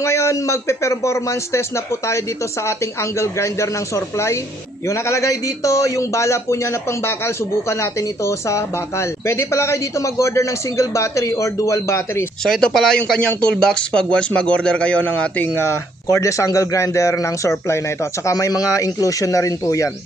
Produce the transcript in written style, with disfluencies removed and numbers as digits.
So ngayon, magpe-performance test na po tayo dito sa ating angle grinder ng Surfly. Yung nakalagay dito, yung bala po niya na pang bakal, subukan natin ito sa bakal. Pwede pala kayo dito mag-order ng single battery or dual battery. So ito pala yung kanyang toolbox pag once mag-order kayo ng ating cordless angle grinder ng Surfly na ito. At saka may mga inclusion na rin po yan.